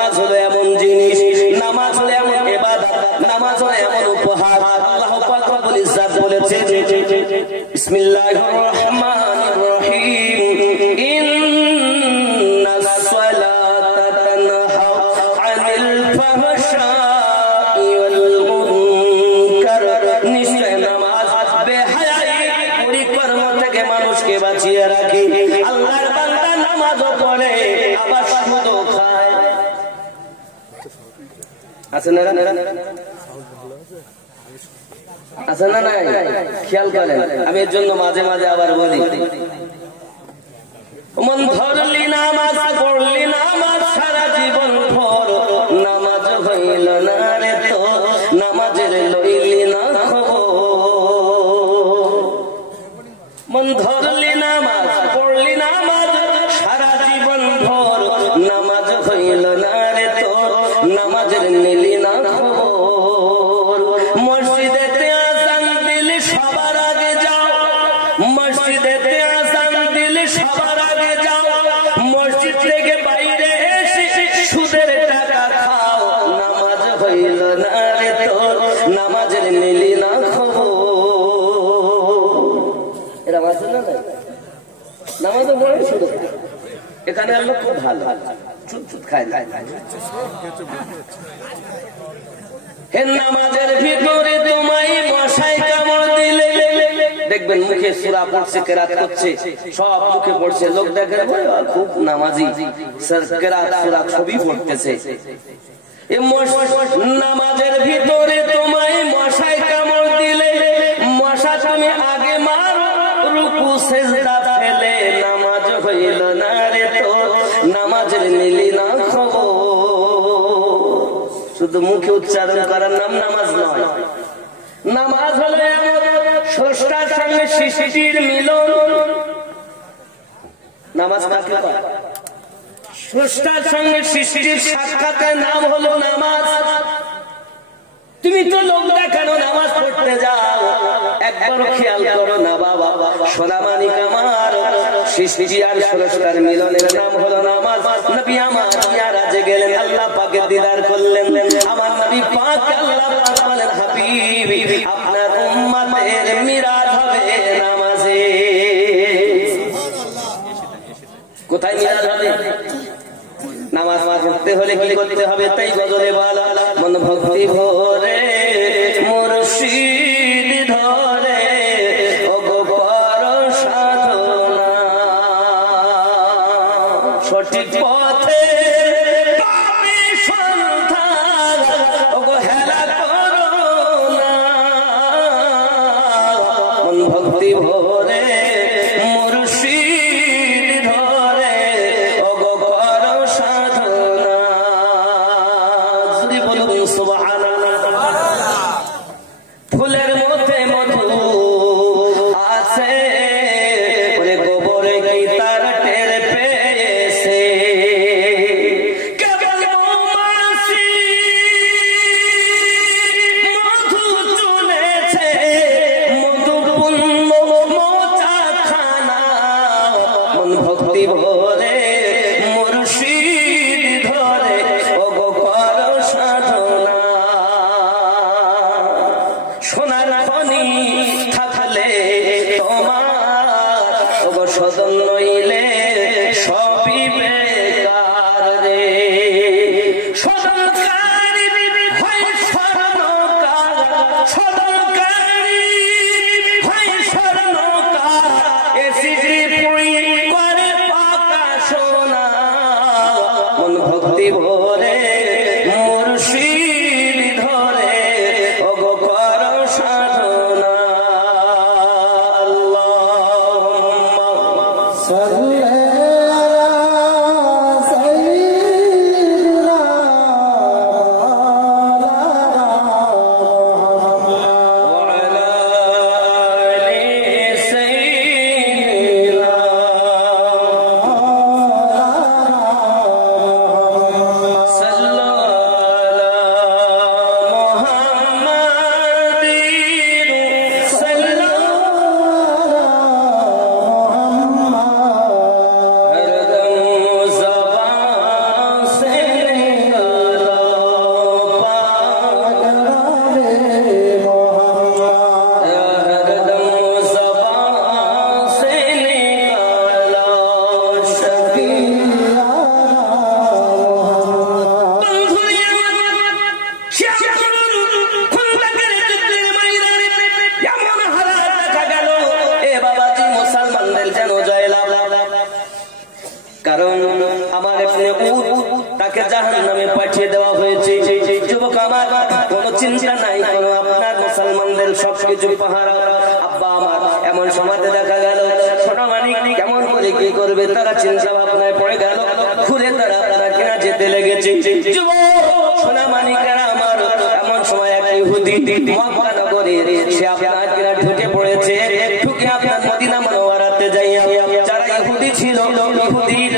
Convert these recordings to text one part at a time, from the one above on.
নামাজ হলো এমন জিনিস, নামাজ হলো এমন ইবাদত, নামাজ হলো এমন উপহার। আল্লাহ পাক রব্বুল ইজ্জত বলেছেন বিসমিল্লাহির রহমানির রহিম, ইন্নাস সালাতা তানহা আনিল ফাহশাই ওয়াল মুনকার, নিশ্চয় নামাজ বেহায়াই পরিকর্ম থেকে মানুষকে বাঁচিয়ে রাখে। আল্লাহর বান্দা নামাজও পড়ে আবার সুদও খায়। আছে না আছে না নাই? খেয়াল করেন, আমি এর জন্য মাঝে মাঝে আবার বলি, মন ধরলি নামাজ পড়লি নামাজ সারা জীবন ভর, নামাজ হইল না রে তো নামাজের লইলি না খবর। মন ধরলি নামাজ পড়লি নামাজ সারা জীবন ভর, নামাজ হইল না রে তো নামাজের নিলি না খবর। মসজিদেতে আযান দিলে সবার আগে যাও, মসজিদেতে আযান দিলে সবার আগে যাও, মসজিদ থেকে বাইরে এসে সুদের টাকা খাও, নামাজ হইল না রে তো নামাজের নিলি না খবর। এরা আছে না? নামাজও পড়ে শুধু এখানে আল্লাহ খুব ভালো, চুপ চুপ খায় না। হে নামাজের ভিতরে তোমায় মশাই কামড় দিলে, দেখবেন মুখে সূরা পড়ছে, কেরাত করছে, সব মুখে পড়ছে, লোক দেখে খুব নামাজি, কেরাত সূরা সবই পড়তেছে। নামাজের ভিতরে তোমায় মশাই কামড় দিলে, মশা তুমি আগে মারো, রুকু সিজদা ফেলে, নামাজ হইল না রে তো নামাজের নিলি না খবর। শুধু মুখে উচ্চারণ করার নাম নামাজ নয়। নামাজ হলো এমন স্রষ্টার সঙ্গে সৃষ্টির মিলন। নামাজ কাকে বলে? স্রষ্টার সঙ্গে সৃষ্টির সাক্ষাতের নাম হলো নামাজ। তুমি তো লোক দেখানো নামাজ পড়তে যাও, একবার খেয়াল করো না বাবা, সোনামানিক আমার, সৃষ্টি আর স্রষ্টার মিলনের নাম হলো নামাজ। নবী আমার মিরাজে গেলেন, আল্লাহ পাকের দিদার করলেন, আমার নবী পাক আল্লাহ পাক বলেন, হাবিবি আপনার উম্মতের মিরাজ হবে নামাজে। কোথায় মিরাজ হবে? নামাজ পড়তে হলে কি করতে হবে? তাই গজলে বলা, মন ভক্তি ভরে মুর্শিদ ধরে ওগো কর সাধনা, সঠিক পথে পাবে সন্ধান, ওগো হেলা করো না। মন ভক্তি ভরে মুর্শিদ ধরে ওগো কর সাধনা। যদি বলুন সুবহানাল্লাহ। ফুলের মধ্যে মধু আছে, ওরে গোবরে কি তার টের পেয়েছে, কেবল মৌমাছি মধু চুনেছে, মধু পূর্ণ মৌচা খানা। মন ভক্তি ভরে মুর্শিদ ধরে ওগো কর সাধনা। সোনার খনি থাকলে তোমার ওগো সদন নইলে সবই বেকার রে। সদনকারী হয় স্বর্ণকার, সদনকারী হয় স্বর্ণকার, এসিডি পুরি করে পাকা সোনা। মন ভক্তি ভরে মুর্শিদ ধরে ওগো কর সাধনা। আল্লাহুম্মা সাল্লি আলা সাইয়্যিদিনা ওয়া আলা আলি সাইয়্যিদিনা। সাল্লু কারণ আমার তাকে জাহান্নামে পাঠিয়ে দেওয়া হয়েছে। যুবক আমার, কোন চিন্তা নাই, কোন আপনার মুসলমানদের সবকিছু পাহারা। আব্বা আমার এমন সমাজে দেখা গেল সোনামানিক কেমন করে কি করবে তারা চিন্তা ভাবনায় পড়ে গেল, ঘুরে তারা আপনার কিনা যেতে লেগেছে। যুবক সোনামানিকেরা আমার, এমন সময় এক ইহুদি মক্কা নগরে সে আপনার কিনা ঢুকে পড়েছে। ঢুকে আপনার মদিনা মুনাওয়ারাতে যাইয়া যারা ইহুদি ছিল, ইহুদির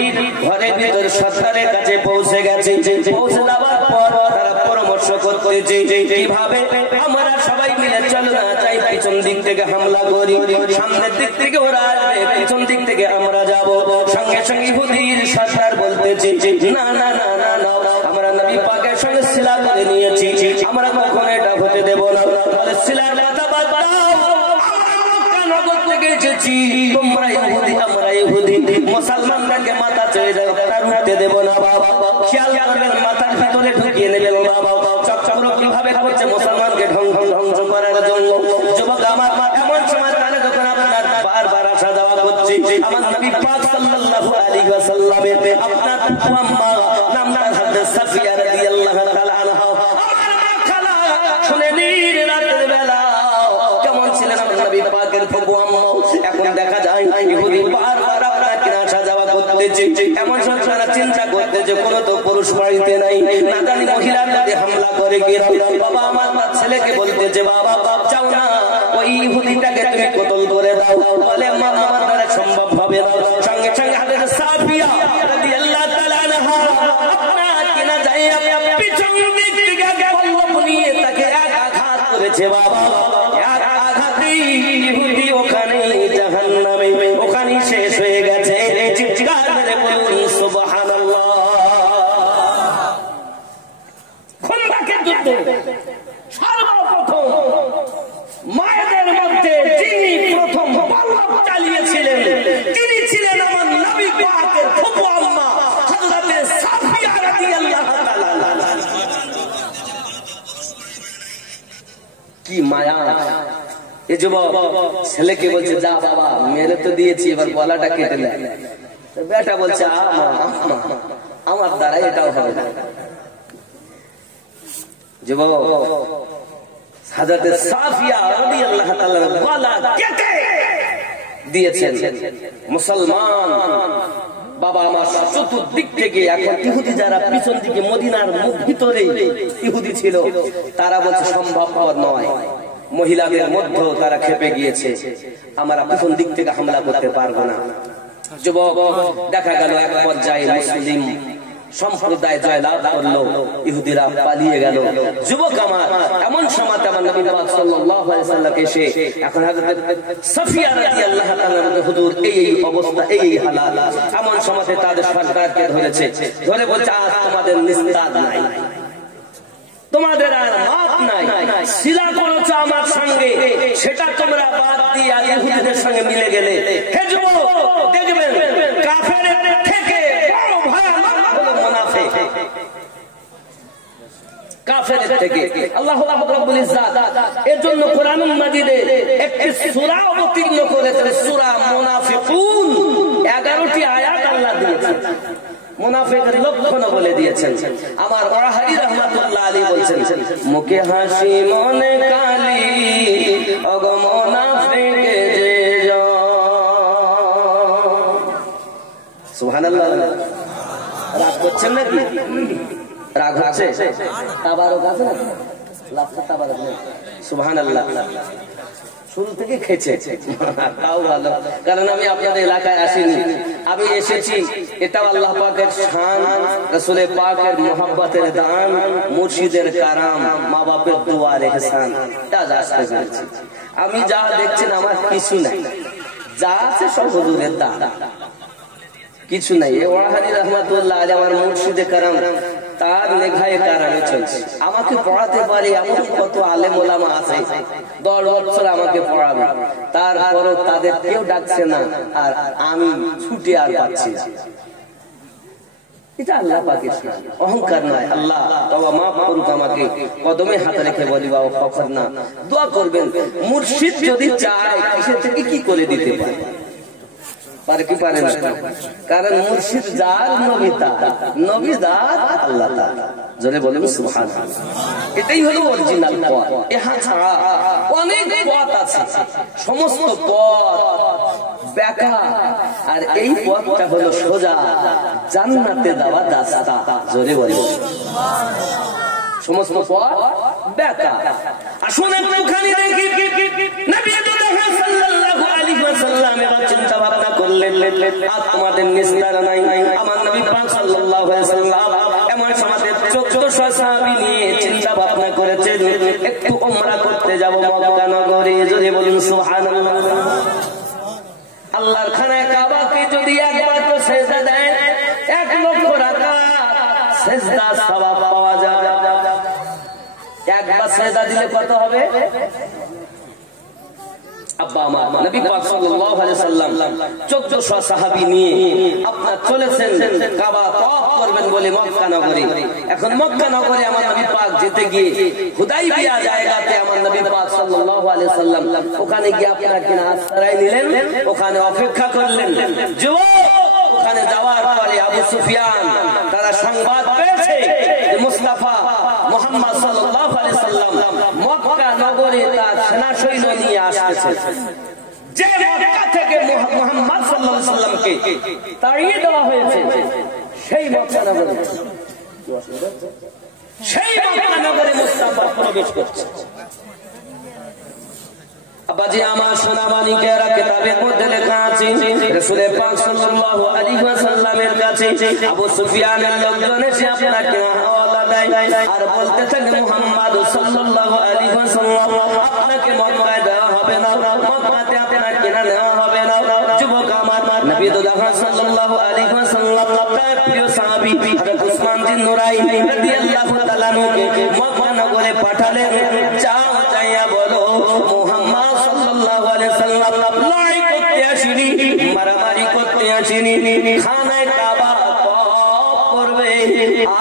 ঘরের ভিতর সরকারের কাছে পৌঁছে গেছে। পৌঁছে যাওয়ার পর তারা পরামর্শ করতেছে কিভাবে আমরা সবাই মিলে চলো না যাই, পিছন দিক থেকে হামলা করি, সামনের দিক থেকে ওরা আসবে, পিছন দিক থেকে আমরা যাব। সঙ্গে সঙ্গে ইহুদির সরকার বলতেছে না না না না না, আমরা নবী পাকের সঙ্গে সিলা করে নিয়েছি, আমরা কখনো এটা হতে দেব না। তাহলে সিলার মাথা বাদ দাও, নগর থেকে এসেছি, তোমরা ইহুদি আমরা ইহুদি, মুসলমানদেরকে মাথা চেয়ে দাও, তার উঠতে দেব না বাবা। খেয়াল করবেন, মাথার ভিতরে ঢুকিয়ে নেবেন বাবা। চক্র কিভাবে করছে মুসলমানকে ধ্বংস করার জন্য। যুবক আমার, এমন সময় তাহলে যখন আপনার বারবার আসা যাওয়া করছে, আমার নবী পাক সাল্লাল্লাহু আলাইহি ওয়াসাল্লামের আপনার আম্মা নামটা হযরত সাফিয়া রাদিয়াল্লাহু তাআলা আনহা, আমার মা খালা, শুনে নিন রাতের বেলা কেমন ছিলেন আমার নবী পাকের ফুফু আম্মা। এখন দেখা যায় ইহুদি বারবার আপনার কিনা আসা যাওয়া করতেছে। এমন সময় চিন্তা করতেছে কোন তো পুরুষ বাড়িতে নাই, না জানি মহিলার মধ্যে হামলা করে কিনা। বাবা আমার ছেলেকে বলতেছে বাবা চাও না ওই ইহুদিটাকে তুমি কতল করে দাও। বলে মা আমার দ্বারা সম্ভব হবে না। সঙ্গে সঙ্গে হযরত সাফিয়া রাদিয়াল্লাহু তাআলা আনহা আপনার কিনা যাইয়া পিছন দিক থেকে পল্লব নিয়ে তাকে এক আঘাত করেছে বাবা। এক আঘাতেই ইহুদি ওখানে জাহান্নামে, ওখানেই শেষ হয়ে গেছে। চিৎকার করে বলুন সুবহানাল্লাহ। খন্দকের যুদ্ধে সর্বপ্রথম মায়েদের মধ্যে যিনি প্রথম পল্লব চালিয়েছিলেন তিনি ছিলেন আমার নবী পাকের ফুফু আম্মা হযরত সাফিয়া রাদিয়াল্লাহু তাআলা। কি মায়া! এই যুবক ছেলেকে বলছে যা বাবা মেরে তো দিয়েছি, এবার গলাটা কেটে নেয়। বেটা বলছে আমার দ্বারা এটাও হবে না। যুবক হযরত সাফিয়া রাদিয়াল্লাহু তাআলা গলা কেটে দিয়েছেন। মুসলমান বাবা আমার চতুর্দিক থেকে এখন ইহুদি যারা পিছন দিকে মদিনার ভিতরে ইহুদি ছিল তারা বলছে সম্ভব নয়, মহিলাদের মধ্যেও তারা খেপে গিয়েছে, আমরা পিছন দিক থেকে হামলা করতে পারবো না। যুবক দেখা গেল এক পর্যায়ে মুসলিম সম্প্রদায় জয়লাভ করলো, ইহুদিরা পালিয়ে গেল। যুবক আমার, এমন সময় আমার নবী পাক সাল্লাল্লাহু আলাইহি ওয়াসাল্লাম এসে এখন হযরত সাফিয়া রাদিয়াল্লাহু তাআলা হুজুর এই অবস্থা, এই হালাত। এমন সময় তাদের সরকারকে ধরেছে, ধরে বলছে আজ তোমাদের নিস্তার নাই, তোমাদের আর মাপ নাই, শিলা করেছো আমার সঙ্গে, সেটা তোমরা বাদ দিয়ে ইহুদিদের সঙ্গে মিলে গেলে। হে যুবক দেখবেন কাফেরের থেকে বড় ভয়ানক হলো মুনাফিক। কাফেরের থেকে আল্লাহ রাব্বুল ইজ্জাত এর জন্য কোরআনুল মাজিদে একটি সূরা অবতীর্ণ করেছেন, সূরা মুনাফিকুন। 11টি আয়াত আল্লাহ দিয়েছেন, মুনাফিকের লক্ষণ বলে দিয়েছেন। আমার ওয়াহাবি রাহমাতুল্লাহ আলাইহি বলছেন মুখে হাসি মনে কালি ওগো মুনাফিক যে সুবহানাল্লাহ। রাগ করছেন নাকি? রাগ হচ্ছে? তাবারক আছে না? লাফা তাবারক না? সুবহানাল্লাহ। শুরু থেকে খেয়েছে, তাও ভালো, কারণ আমি আপনাদের এলাকায় আসিনি, আমি এসেছি এটাও আল্লাহ পাকের শান, রাসূলের পাকের মহব্বতের দান, মুর্শিদের কারাম, মা বাপের দুয়ার ইহসান। আমি যা দেখছেন আমার কিছু নাই, যা আছে সব হুজুরের দান, কিছু নাই। ওয়াহাবি রাহমাতুল্লাহ আলাইহি আমার মুর্শিদে কারাম, তার লেখায় কারামে চলছে। আমাকে পড়াতে পারে এমন কত আলেম ওলামা আছে, 10 বছর আমাকে পড়াবে, তারপরও তাদের কেউ ডাকছে না, আর আমি ছুটে আর পাচ্ছি না। এটা আল্লাহ পাকের শান, অহংকার নয়। আল্লাহ তওবা মাফ করুক আমাকে, কদমে হাত রেখে বলি বাবা ফখর না, দোয়া করবেন। মুর্শিদ যদি চায় কিসের থেকে কি করে দিতে পারে। পারে কি পারে না? কারণ মুর্শিদ যার নবী তার, নবী যার আল্লাহ তার। জোরে বলুন সুবহানাল্লাহ। এটাই হলো অরিজিনাল পথ। ইহা ছাড়া অনেক পথ আছে, সমস্ত পথ বেকা, আর এই পথটা হলো সোজা জান্নাতে যাওয়ার রাস্তা। জোরে বলুন সমস্ত পথ বেকা। আসুন একটুখানি দেখি নবী সাল্লাল্লাহু আলাইহি ওয়াসাল্লাম এবার চিন্তা ভাবনা করলেন, আর তোমাদের নিস্তার নাই। আমার নবী পাক সাল্লাল্লাহু আলাইহি ওয়াসাল্লাম এমন সমাজের 1400 সাহাবী নিয়ে চিন্তা ভাবনা করেছেন একটু উমরা করতে যাব মক্কা নগরে। জোরে বলুন সুবহানাল্লাহ। আল্লাহর খানায় কাবাকে যদি একবার তো সেজদা দেয় 1 লক্ষ রাকাত সেজদা সওয়াব পাওয়া যায়। একবার সেজদা দিলে কত হবে? আব্বা আমার নবী পাক সাল্লাল্লাহু আলাইহি ওয়াসাল্লাম 1400 সাহাবী নিয়ে আপনারা চলেছেন কাবা তওয়াফ করবেন বলে মক্কা নগরে। এখন মক্কা নগরে আমার নবী পাক যেতে গিয়ে হুদাইবিয়া জায়গাতে আমার নবী পাক সাল্লাল্লাহু আলাইহি ওয়াসাল্লাম ওখানে গিয়ে আপনারা কিনা আশ্রয় নিলেন, ওখানে অপেক্ষা করলেন। ওখানে যাওয়ার পরে আবু সুফিয়ান তারা সংবাদ পেয়েছে যে মুস্তাফা মুহাম্মদ সাল্লাল্লাহু আলাইহি ওয়াসাল্লাম মক্কা নগরে তার সেনা সৈন্য নিয়ে আসছে। যে মক্কা থেকে মুহাম্মদ সাল্লাল্লাহু আলাইহি ওয়াসাল্লামকে তাড়িয়ে দেওয়া হয়েছে সেই মক্কা নগরে মুস্তাফা প্রবেশ করছে। আব্বাজি আমার সোনা মানিকেরা কিতাবের মধ্যে লেখা আছে রাসূল পাক সাল্লাল্লাহু আলাইহি ওয়াসাল্লামের কাছে আবু সুফিয়ানের লোকজন এসে আপনাকে হাওলা দেয় আর বলতে থাকে মুহাম্মদ সাল্লাল্লাহু আলাইহি ওয়াসাল্লাম আপনাকে মক্কায় দেওয়া হবে না, মক্কাতে আপনাকে নেওয়া হবে না। যুবক আমার নবী সাল্লাল্লাহু আলাইহি ওয়াসাল্লাম তার প্রিয় সাহাবী হযরত উসমান বিন নুরাইন রাদিয়াল্লাহু তাআলা কে মক্কা নগরে পাঠালেন। যাও যাইয়া বলো মুহাম্মদ সাল্লাল্লাহু আলাইহি ওয়াসাল্লাম লড়াই করতে আসেনি, মারামারি করতে আসেনি, খানায় কাবা তওয়াফ করবে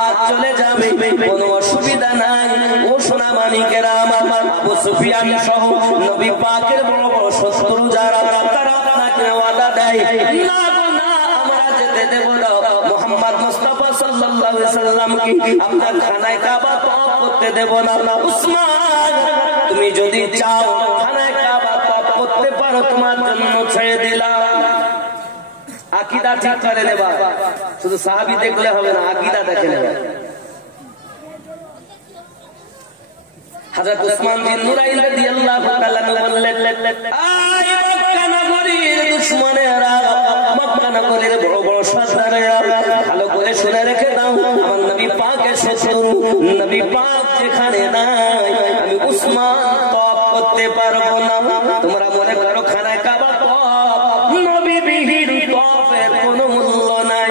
আর চলে যাবে, কোনো অসুবিধা নাই। ও সোনা মানিকেরা আমার আবু সুফিয়ান সহ নবী পাকের বড় বড় শত্রু যারা তারা আপনাকে ওয়াদা দেয় না না আমরা যেতে দেব না, মুহাম্মদ মুস্তাফা সাল্লাল্লাহু আলাইহি ওয়াসাল্লামকে আমরা খানায় কাবা তওয়াফ করতে দেব না। উসমান তুমি যদি চাও খানায় কাবা তওয়াফ করতে পারো তোমার জন্য ছেড়ে দিলাম। আকীদা ঠিক করে নেবা, শুধু সাহাবী দেখলে হবে না, আকীদা দেখে নেবা। হযরত উসমান বিন নুরাইন রাদিয়াল্লাহু তাআলা বললেন আয় মক্কা নগরীর দুশমনেরা, মক্কা নগরীর বড় বড় সর্দারেরা ভালো করে শুনে রেখে দাও, আমার নবী পাকের শত্রু নবী পাক যেখানে নাই আমি উসমান তওয়াফ করতে পারবো না। তোমরা মনে করো খানায় কাবা তওয়াফ নবী বিহীন তওয়াফের কোনো মূল্য নাই।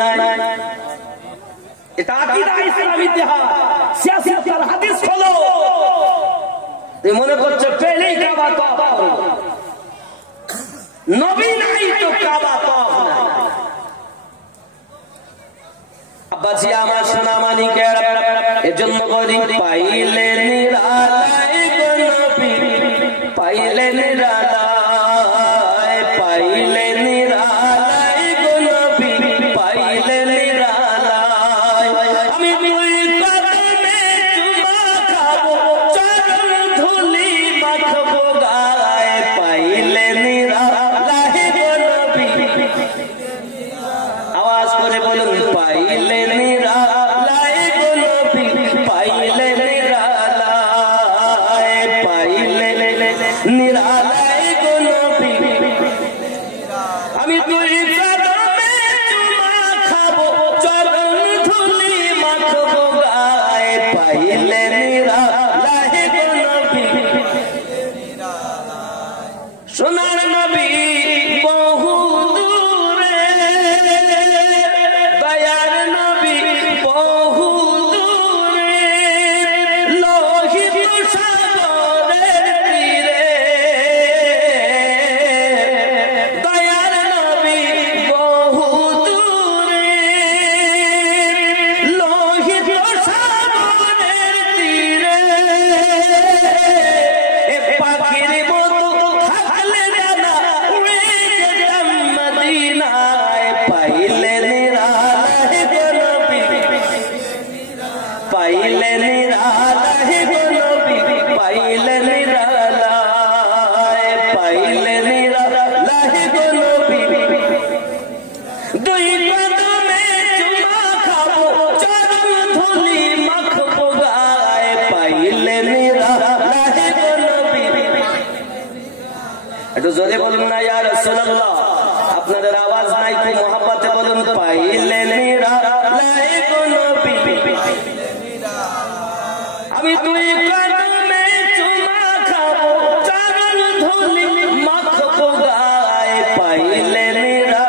এটা আকীদা ইসলামী ইতিহাস, সিয়াসত আর হাদিস ফলো। তুমি মনে করছো পেলেই কাবা তওয়াফ করবে, নবী নাই তো কাবা তওয়াফ নাই। আব্বাজি আমার সোনা মানিকেরা এজন্য বলি পাইলে নিরালায় গো নবী, পাইলে নিরালায়, পাইলে নিরালায় গো নবী, পাইলে নিরালায়। আমি দুই কদমে চুমা খাবো, চরণ ধুলি মাখবো গায়ে, পাইলে নিরালায় গো নবী। আওয়াজ করে বলুন পাইলে নিরালায় গো নবী, পাইলে নিরালায়, পাইলে নিরালায় গো নবী। আমি দুই কদমে চুমা খাবো, চরণ ধুলি মাখবো গায়ে, পাইলে নিরালায় গো নবী। সোনার নবী বহু দূরে, দয়ার নবী আমি তুই কদমে চুমা খাবো চরণ ধুলি মাখবো গায়ে পাইলে নিরা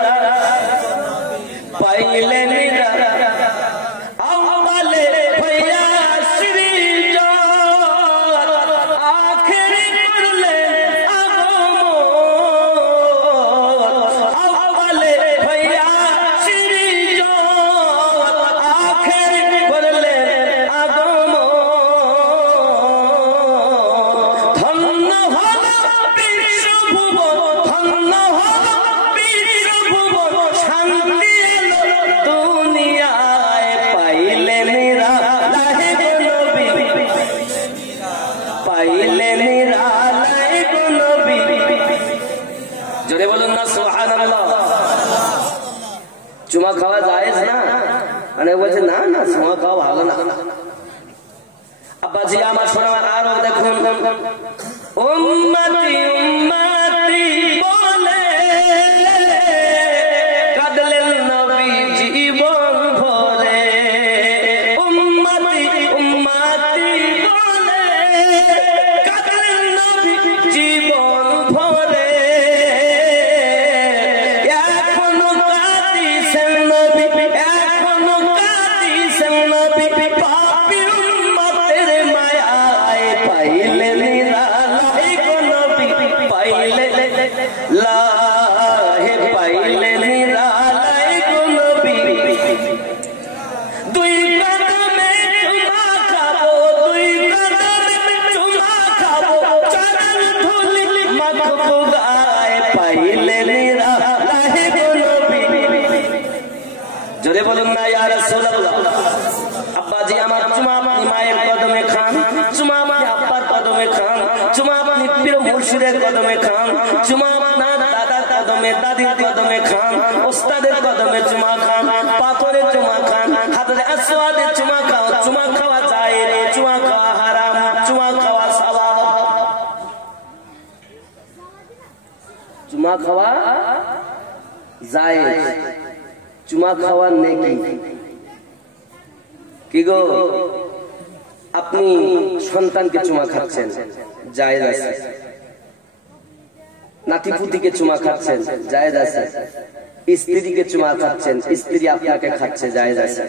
আওয়ালে ভয়া শ্রী আখেরি করলে আওয়ালে ভয়া শ্রী আখেরি করলে আগম ধন্য হল বিশ্বভুব ধন্য হল বিশ্বভুব শান্তি দুনিয়ায় পাইলে নিরা নবী পাইলে নিরা নবী জোরে বলুন না সুবহানাল্লাহ। চুমা খাওয়া জায়েজ না? মানে বলছে না না চুমা খাওয়া ভালো না। আব্বাজি আমার শোনা আরো দেখুন উম্মতি উম্মতি বলে কাঁদলেন নবী জীবন ভরে উম্মতি উম্মতি বলে কাঁদলেন নবী জীবন ভরে এখনো কাঁদিছেন নবী এখনো কাঁদিছেন নবী পাপী উম্মতের মায়ায় পাইলে নিরালাই গো নবী পাইলে লাহে পাইলে নিরালাই গো নবী দুই কদমে চুমা খাবো দুই কদমে চুমা খাবো চরণ ধুলি মাখবো গায়ে পাইলে নিরালাই গো নবী জোরে বলুন না ইয়া রাসূলুল্লাহ। আব্বাজি আমার চুমা আপনি মায়ের কদমে খান চুমা আপনি আব্বার কদমে খান চুমা আপনি প্রিয় মুর্শিদের কদমে খান চুমা আপনার দাদার কদমে দাদির কদমে খান ওস্তাদের কদমে চুমা খান পাথরের চুমা খান হাতের আসওয়াদের চুমা খাও চুমা খাওয়া যায় রে চুমা খাওয়া হারাম চুমা খাওয়া সাওয়াব চুমা খাওয়া জায়েজ চুমা খাওয়া নেকি কি গো আপনি সন্তানকে চুমা খাচ্ছেন জায়েজ আছে নাতিপুতিকে চুমা খাচ্ছেন জায়েজ আছে স্ত্রীকে চুমা খাচ্ছেন স্ত্রী আপনাকে খাচ্ছে জায়েজ আছে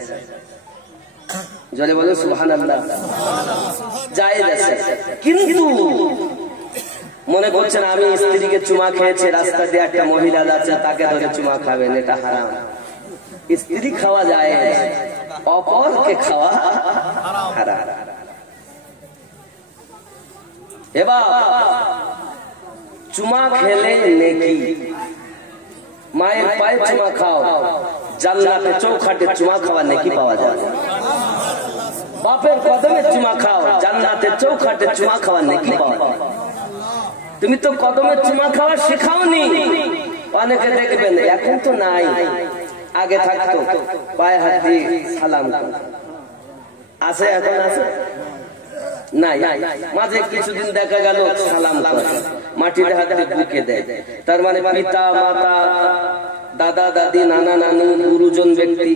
জোরে বলো সুবহানাল্লাহ জায়েজ আছে কিন্তু মনে করছেন আমি স্ত্রীকে চুমা খেয়েছি রাস্তা দিয়ে একটা মহিলা যাচ্ছে তাকে ধরে চুমা খাবেন এটা হারাম স্ত্রী খাওয়া যায় অপরকে খাওয়া হারাম এবার চুমা খেলে নেকি মায়ের পায়ে চুমা খাও জান্নাতে চৌখাটে চুমা খাওয়া নেকি পাওয়া যায় বাপের কদমে চুমা খাও জান্নাতে চৌখাটে চুমা খাওয়া নেকি পাওয়া যায় তুমি তো কদমে চুমা খাওয়া শেখাওনি অনেকে দেখবেন এখন তো নাই আগে থাকতো পায়ে হাত দিয়ে সালাম আছে এখন আছে নাই মাঝে কিছুদিন দেখা গেল সালাম করে মাটির হাতে বুকে দেয় তার মানে পিতা মাতা দাদা দাদি নানা নানু গুরুজন ব্যক্তি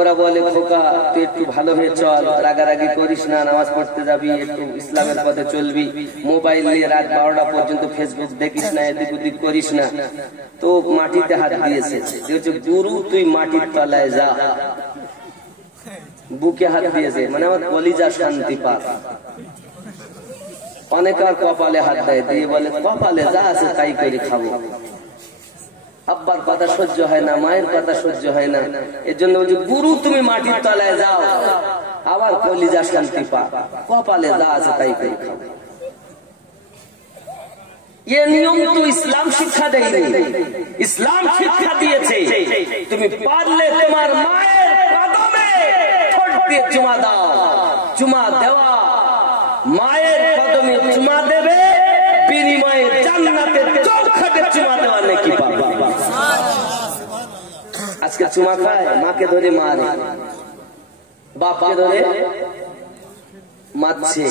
ওরা বলে খোকা তুই একটু ভালো হয়ে চল রাগারাগি করিস না নামাজ পড়তে যাবি একটু ইসলামের পথে চলবি মোবাইল নিয়ে রাত 12টা পর্যন্ত ফেসবুক দেখিস না এদিক ওদিক করিস না তো মাটিতে হাত দিয়েছে গুরু তুই মাটির তলায় যা বুকে হাত দিয়েছে মানে আমার কলিজা শান্তি পা অনেক আর কপালে হাত দেয় দিয়ে বলে কপালে যা আছে তাই করে খাবো আব্বার কথা সহ্য হয় না মায়ের কথা সহ্য হয় না এর জন্য বলছি গুরু তুমি মাটির তলায় যাও আবার কলিজা শান্তি পা কপালে যা আছে তাই করে খাবো ये नियम तो इस्लाम शिक्षा देगी इस्लाम शिक्षा दिए तुम पारले तुम्हार मायर कदमे ठोट दिए चुमा दाओ चुमा देवा मायर कदमे चुमा देवे বিনিময়ে জান্নাতে চৌখাটে চুমা দেওয়া নাকি পাবে আজকে চুমা খায় মাকে ধরে মারে বাপকে ধরে মারছে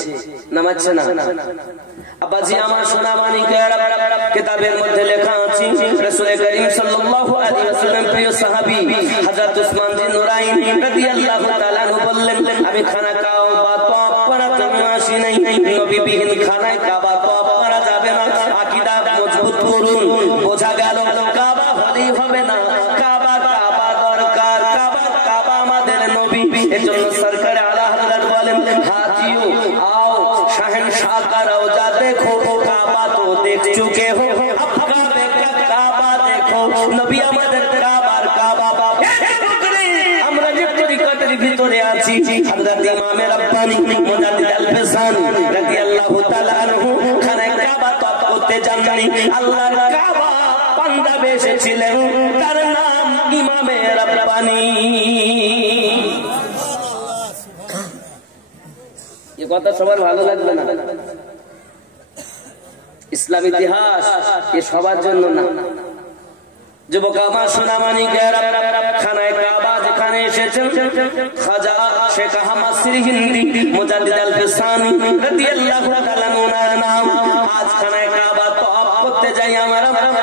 না মারছে না আব্বাজি আমার সোনা মানিকের কিতাবের মধ্যে লেখা আছে রাসূল করিম সাল্লাল্লাহু আলাইহি ওয়াসাল্লাম প্রিয় সাহাবী হযরত উসমান বিন নুরাইন রাদিয়াল্লাহু তাআলা বললেন আমি খানা খাও বা এজন্য সরকার আলা হযরত বলেন হাজিও आओ शहंशाह का रौजा देखो काबा तो देख चुके हो अब काबे का काबा देखो नबी আমাদের কাবার কাবা আমরা যে তরিকতের ভিতরে আছি হযরত ইমাম রাব্বানি মুজাদ্দিদ আল-ফিসানি রাদিয়াল্লাহু তাআলা আনহু খানায়ে কাবা তওয়াফ করতে যাননি আল্লাহর কাবা পাঞ্জাবে এসেছিলেন তার নাম ইমাম রাব্বানি ये কথা সবার ভালো লাগবে না ইসলাম ইতিহাস এ সবার জন্য না যুবক আমার সোনামানি খানায়ে কাবা যেখানে এসেছেন খাজা শেখ আহমদ সিরহিন্দি মুজাদ্দিদ আল-ফিসানি রাদিয়াল্লাহু তাআলা ওনার নাম আজ খানায়ে কাবা তওয়াফ করতে যাই আমরা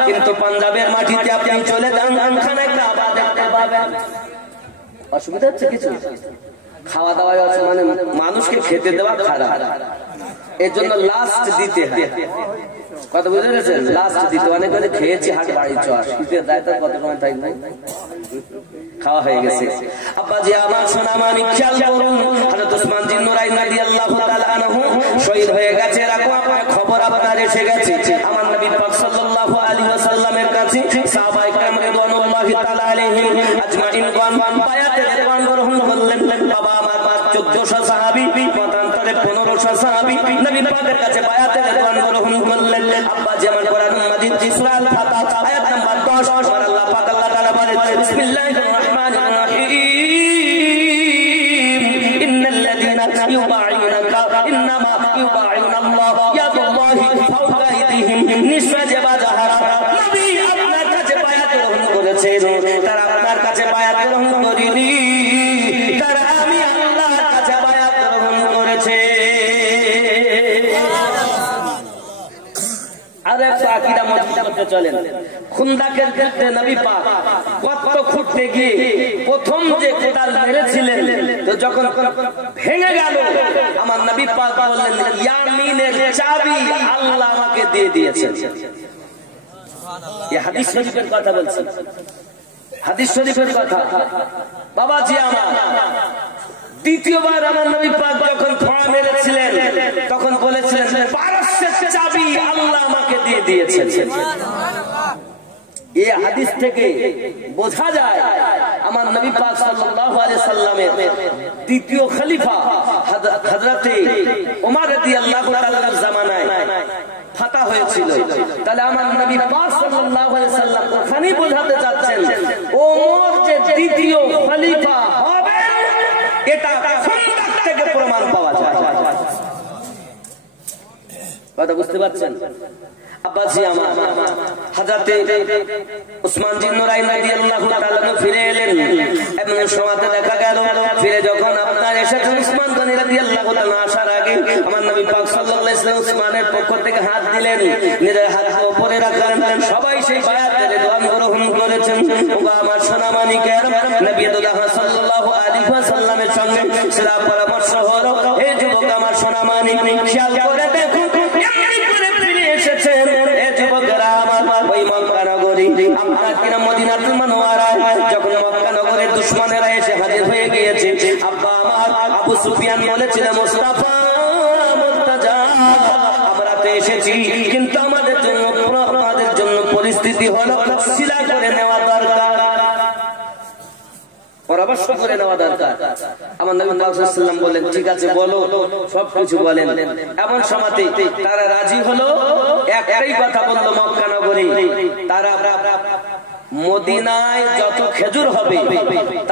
কিন্তু পাঞ্জাবের মাটিতে আপনি চলে যান খানায়ে কাবা দেখতে পাবেন অসুবিধা হচ্ছে কিছু খাওয়া দাওয়া আছে মানে মানুষকে খেতে দেওয়া খারাপ এর জন্য লাস্ট দিতে হয় কথা বুঝে গেছেন লাস্ট দিতে অনেক করে খেয়েছি হাট বাড়ি চল শীতের দায়িত্ব কত সময় তাই নাই খাওয়া হয়ে গেছে আব্বাজি আমার সোনামানি খেয়াল করুন হযরত উসমান জিন নুরাইন রাদিয়াল্লাহু তাআলা আনহু শহীদ হয়ে গেছে এরকম আপনার খবর আপনার এসে গেছে আমার নবী পাক সাল্লাল্লাহু আলাইহি ওয়াসাল্লামের কাছে সাহাবায়ে কেরাম রিদওয়ানুল্লাহি তাআলা আলাইহিম আজমাইন গণ বায়াতে রিদওয়ান গ্রহণ করলেন বাবা আমার 1400 সাহাবী মতান্তরে 1500 সাহাবী নবী পাকের কাছে বায়াতে রিদওয়ান গ্রহণ করলেন আব্বাজি আমার কোরআন মাজিদ সূরা আল-ফাতিহা আয়াত নাম্বার 10 আল্লাহ পাক আল্লাহ তাআলা বলেন বিসমিল্লাহির রাহমানির রাহিম ইন্নাল্লাযীনা ইউবাইউনাকা ইন্নামা ইউবাইউনাল্লাহ ইয়াদুল্লাহি ফাওকা আইদিহিম নিশ্চয় যে বাজাহারা নবী আপনার কাছে বায়াত গ্রহণ করেছে তারা আপনার কাছে বায়াত গ্রহণ করেনি তারা আমি আল্লাহর কাছে বায়াত গ্রহণ করেছে আর একটা আকীদা মজবুত করতে চলেন খুন্দাকের যুদ্ধে নবী পাক কত খুঁড়তে গিয়ে প্রথম যে কোদাল মেরেছিলেন তো যখন ভেঙে গেল আমার নবী পাক বললেন ইয়ামিনের চাবি আল্লাহ আমাকে দিয়ে দিয়েছেন এই হাদিস শরীফের কথা বলছি হাদিস শরীফের কথা বাবাজি আমার দ্বিতীয়বার আমার নবী পাক যখন ধোঁয়া মেরেছিলেন তখন বলেছিলেন পারস্যের চাবি আল্লাহ আমাকে দিয়ে দিয়েছেন এই হাদিস থেকে বোঝা যায় আমার নবী পাক সাল্লাল্লাহু আলাইহি সাল্লামের দ্বিতীয় খলিফা হযরতে ওমর রাদিয়াল্লাহু তাআলার জামানায় ফাতা হয়েছিল তাহলে আমার নবী পাক সাল্লাল্লাহু আলাইহি সাল্লাম ওখানেই বোঝাতে চাচ্ছেন ওমর যে দ্বিতীয় খলিফা হবে এটা খুন্দাক থেকে প্রমাণ পাওয়া যায় কথা বুঝতে পারছেন আব্বাজি আমার হযরতে উসমান জিন নুরাইন রাদিয়াল্লাহু তাআলা ফিরে এলেন এমন সময়তে দেখা গেল ফিরে যখন আপনার এসেছেন উসমান গনি রাদিয়াল্লাহু তাআলা আসার আগে আমার নবী পাক সাল্লাল্লাহু আলাইহি ওয়াসাল্লাম উসমানের পক্ষ থেকে হাত দিলেন নিজের হাত উপরে রাখলেন সবাই সেই বায়াতের দোয়া গ্রহণ করেছেন ওগো আমার সোনামানি কেরাম নবী সাল্লাল্লাহু আলাইহি ওয়াসাল্লামের সঙ্গে সেরা পরামর্শ হলো হে যুবক আমার সোনামানি খেয়াল করে দেখো যখন মক্কা নগরের দুশমনেরা এসে হাজির হয়ে গিয়েছে আব্বা আমার আবু সুফিয়ান বলেছিল মুস্তাফা মুর্তাজা আমরা তো এসেছি কিন্তু আমাদের জন্য পরিস্থিতি হলো সিলা করে নেওয়া দরকার পরামর্শ করে নেওয়া দরকার আমার নবী মুহাম্মদ সাল্লাল্লাহু আলাইহি ওয়াসাল্লাম বলেন ঠিক আছে বলো সবকিছু বলেন এমন সময়তে তারা রাজি হলো একটাই কথা বললো মক্কা নগরে তারা মদিনায় যত খেজুর হবে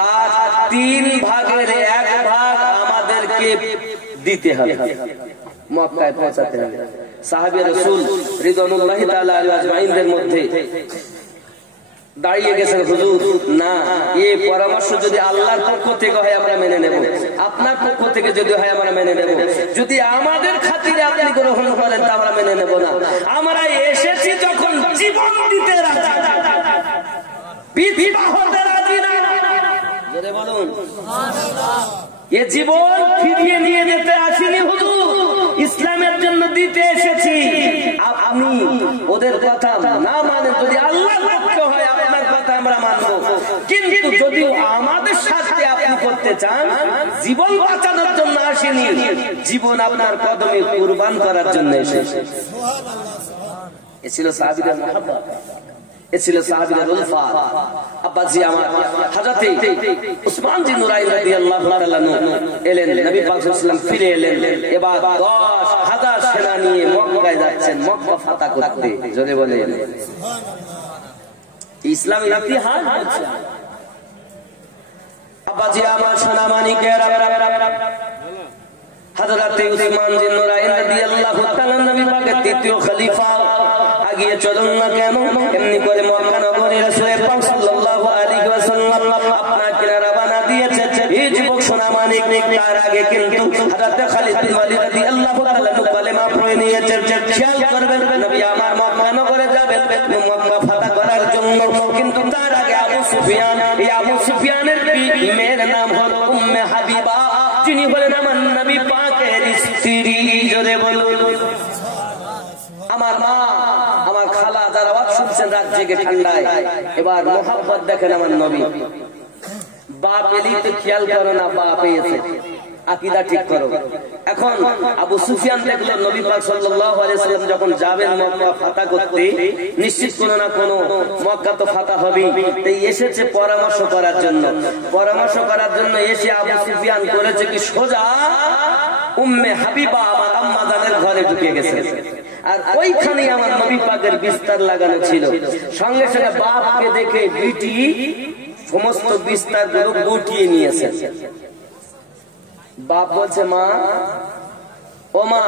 তার 3 ভাগের 1 ভাগ আমাদেরকে দিতে হবে মক্কায় পৌঁছাতে হবে সাহাবী রাসূল রিদওয়ানুল্লাহি তাআলা আলাইহি আজমাইনদের মধ্যে দাঁড়িয়ে গেছেন হুজুর না এই পরামর্শ যদি আল্লাহর পক্ষ থেকে হয় আমরা মেনে নেব আপনার পক্ষ থেকে যদি হয় আমরা মেনে নেব যদি আমাদের খাতিরে আপনি গ্রহণ করেন তা আমরা মেনে নেব না আমরা এসেছি যখন জীবন দিতে রাজি বিধবা হতে রাজি না জোরে বলুন সুবহানাল্লাহ এই জীবন ফিরিয়ে নিয়ে যেতে আসিনি হুজুর ইসলামের জন্য দিতে এসেছি আপনি ওদের কথা না মানে যদি আল্লাহর পক্ষ হয় আপনার কথা আমরা মানব কিন্তু যদি আমাদের সাথে আপনি করতে করতে চান, জীবন বাঁচানোর জন্য আসেনি, জীবন আপনার কদমে কুরবান করার জন্য এসেছে। এ ছিল সাহাবীদের মহব্বত, এ ছিল সাহাবীদের উলফাত। আব্বাজি আমার হযরতে উসমান বিন নুরাইন রাদিয়াল্লাহু তাআলা এলেন, নবী পাক সাল্লাল্লাহু আলাইহি ওয়াসাল্লাম ফিরে এলেন। এবার 10,000 সেনা নিয়ে মক্কায় যাচ্ছেন, মক্কা ফাতা করতে। জোরে বলেন সুবহানাল্লাহ। ইসলামের ইতিহাস বলছে। আব্বাজি আমার সোনা মানিকেরা, হযরতে উসমান বিন নুরাইন রাদিয়াল্লাহু তাআলা নবী পাকের তৃতীয় খলিফা। আগিয়ে চলুন না কেন, এমনি করে মক্কা নগরীর রাসূল পাক সাল্লাল্লাহু আলাইহি ওয়াসাল্লাম আপনাকে রওনা দিয়েছে। এই যুবক সোনা মানিক, তার আগে কিন্তু হযরত খালিদ বিন ওয়ালিদ রাদিয়াল্লাহু তাআলা কালেমা পড়ে নিয়েছেন। খেয়াল করবেন, নবী আমার মক্কা নগরে যাবেন মক্কা ফাতা করার জন্য, কিন্তু তার আগে আবু সুফিয়ান, এই আবু সুফিয়ানের মেয়ের নাম হলো উম্মে হাবিবা, যিনি হলেন আমার নবী পাকের স্ত্রী। জোরে বলুন আমার মা, আমার খালা, যারা আওয়াজ শুনছেন রাত জেগে ঠান্ডায়, এবার মোহাব্বত দেখেন আমার নবী। বাপ এলেই তো খেয়াল করো না, বাপ এসে আকীদা ঠিক করো। এখন আবু সুফিয়ান দেখলো নবী পাক সাল্লাল্লাহু আলাইহি ওয়াসাল্লাম যখন যাবেন মক্কা ফাতা করতে, নিশ্চিত কোনো না কোনো মক্কা তো ফাতা হবেই, তাই এসেছে পরামর্শ করার জন্য। পরামর্শ করার জন্য এসে আবু সুফিয়ান করেছে কি, সোজা উম্মে হাবিবা আমার আম্মা জানের ঘরে ঢুকে গেছে। আর ওইখানে আমার নবী পাকের বিস্তার লাগানো ছিল। সঙ্গে সঙ্গে বাপকে দেখে বিটি সমস্ত বিস্তার গুলো গুটিয়ে নিয়েছে। বাপ বলছে, মা, ও মা,